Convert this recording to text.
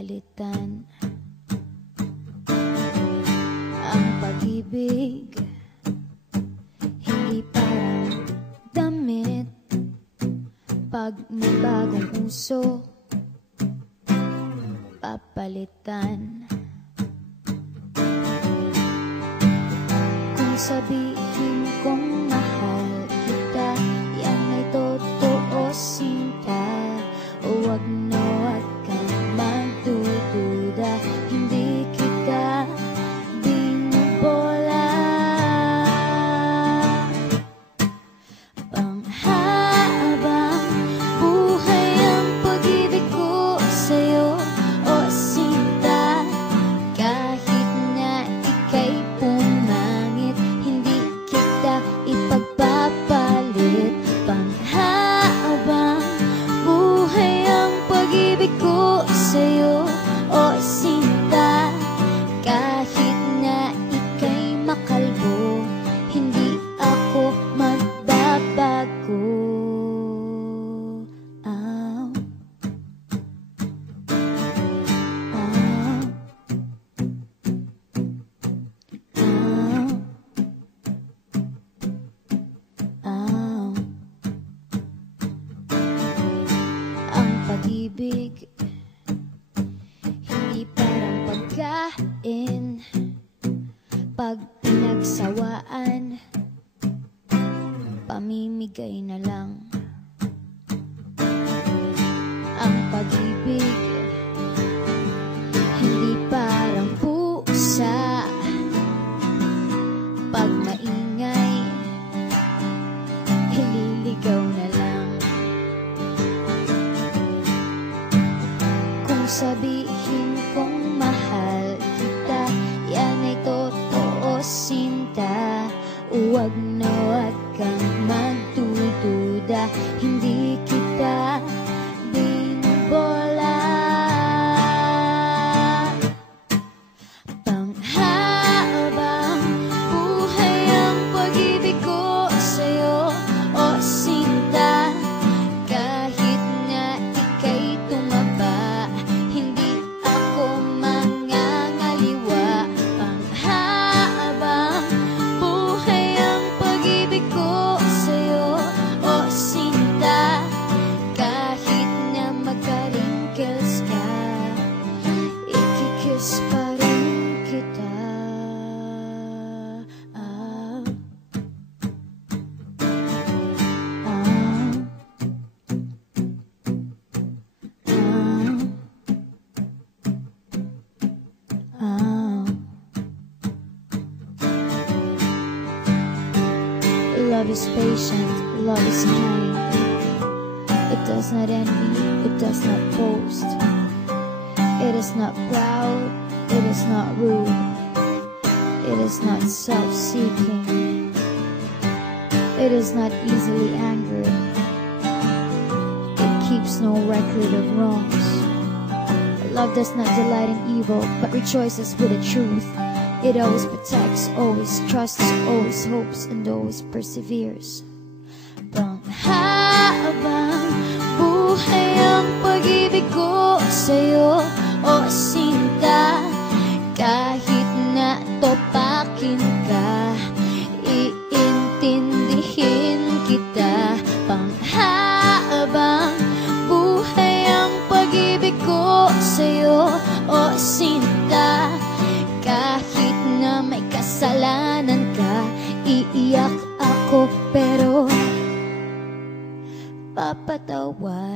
papalitan Ang pag-ibig Hindi parang damit. Pag may bagong uso Papalitan. Kung sabihin ko sa'yo O sinta. Kahit na ika'y makalbo Hindi ako magbabago pagkain Pag pinagsawaan Pamimigay na lang. Ang pag-ibig is patient, love is kind. It does not envy, it does not boast. It is not proud, it is not rude. It is not self seeking. It is not easily angered. It keeps no record of wrongs. Love does not delight in evil, but rejoices with the truth. It always protects, always trusts, always hopes, and always perseveres. Panghabang buhay ang pag-ibig ko sa'yo, o sinta. Kahit na topakin ka, iintindihin kita. Panghabang kasalanan ka, iiyak ako pero papatawarin kita.